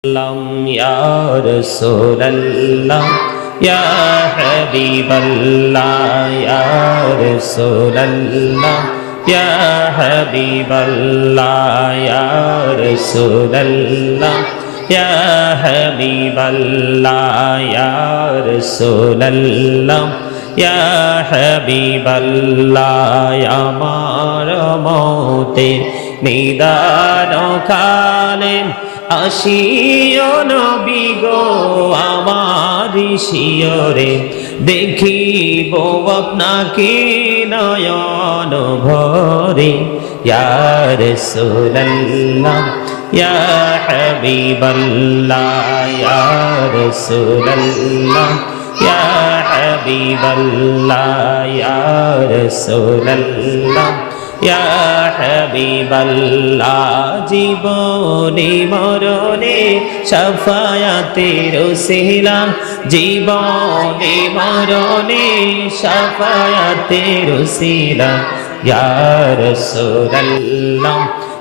Ya Rasulallah, Ya Habiballah, Ya Rasulallah, Ya Habiballah, Ya Rasulallah, Ya Habiballah, Ya Rasulallah, Ya Habiballah, Ya Maramote Nidano Kalim আসিও নবী গো আমার শিয়রে দেখিব আপনাকে নয়ন ভরে ইয়া রাসূলুল্লাহ ইয়া হাবিবাল্লাহ ইয়া রাসূলুল্লাহ ইয়া হাবিবাল্লাহ ইয়া রাসূলুল্লাহ ইয়া হাবিবাল্লাহ জীবনে মরণে শাফায়াতের ওসিলা জীবনে মরণে শাফায়াতের ওসিলা ইয়া রাসূলুল্লাহ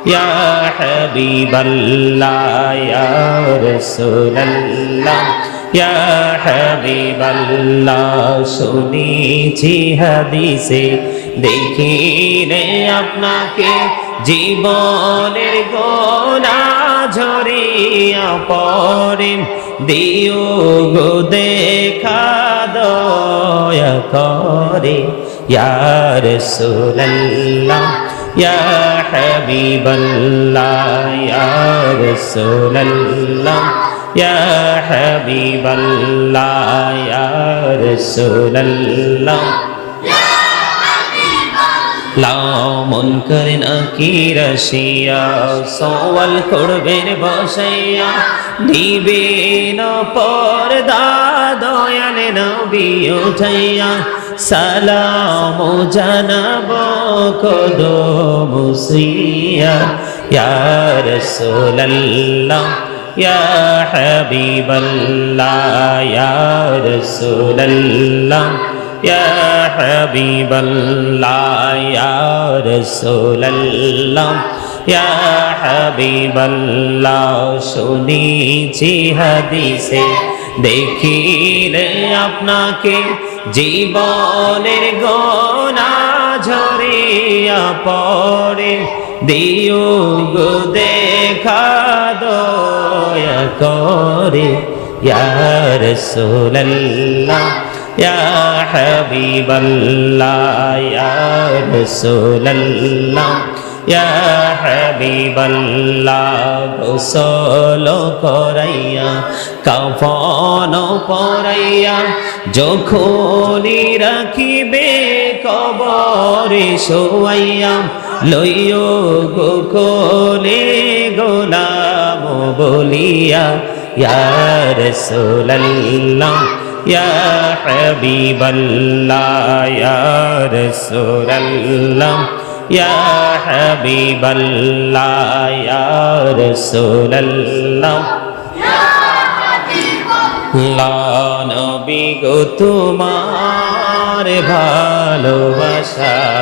ইয়া হাবিবাল্লাহ ইয়া রাসূলুল্লাহ ইয়া হাবিবাল্লাহ শুনেছি হাদিসে দেখিলে আপনাকে জীবনের গোনা ঝরিয়া পড়ে দিও গো দেখা দয়া করে ইয়া রাসূলুল্লাহ ইয়া হাবিবাল্লাহ ইয়া রাসূলুল্লাহ ইয়া হাবিবাল্লাহ ইয়া রাসূলুল্লাহ মন করে নাকির আসিয়া সওয়াল করবেন বসাইয়া দিবেন পর্দা দয়াল নবী উঠাইয়া সালাম জানাব কদম সিয়া ইয়া রাসূলুল্লাহ ইয়া হাবিবাল্লাহ ইয়া রাসূলুল্লাহ ইয়া হাবিবাল্লাহ ইয়া রাসূলুল্লাহ ইয়া হাবিবাল্লাহ শুনেছি হাদিসে দেখিলে আপনাকে জীবনের গোনা ঝরিয়া পড়ে দিও গো দেখা দয়া করে ইয়া রাসূলুল্লাহ ইয়া হাবিবাল্লাহ ইয়া রাসূলুল্লাহ ইয়া হাবিবাল্লাহ গোসল করাইয়া কাফন পরাইয়া যখনই রাখিবে কবরে শোয়াইয়া লইও গো কোলে গোলাম বলিয়া ইয়া রাসূলুল্লাহ ইয়া হাবিবাল্লাহ ইয়া রাসূলুল্লাহ ইয়া হাবিবাল্লাহ ইয়া রাসূলুল্লাহ ইয়া হাবিবাল্লাহ নবী গো তোমার ভালোবাসায়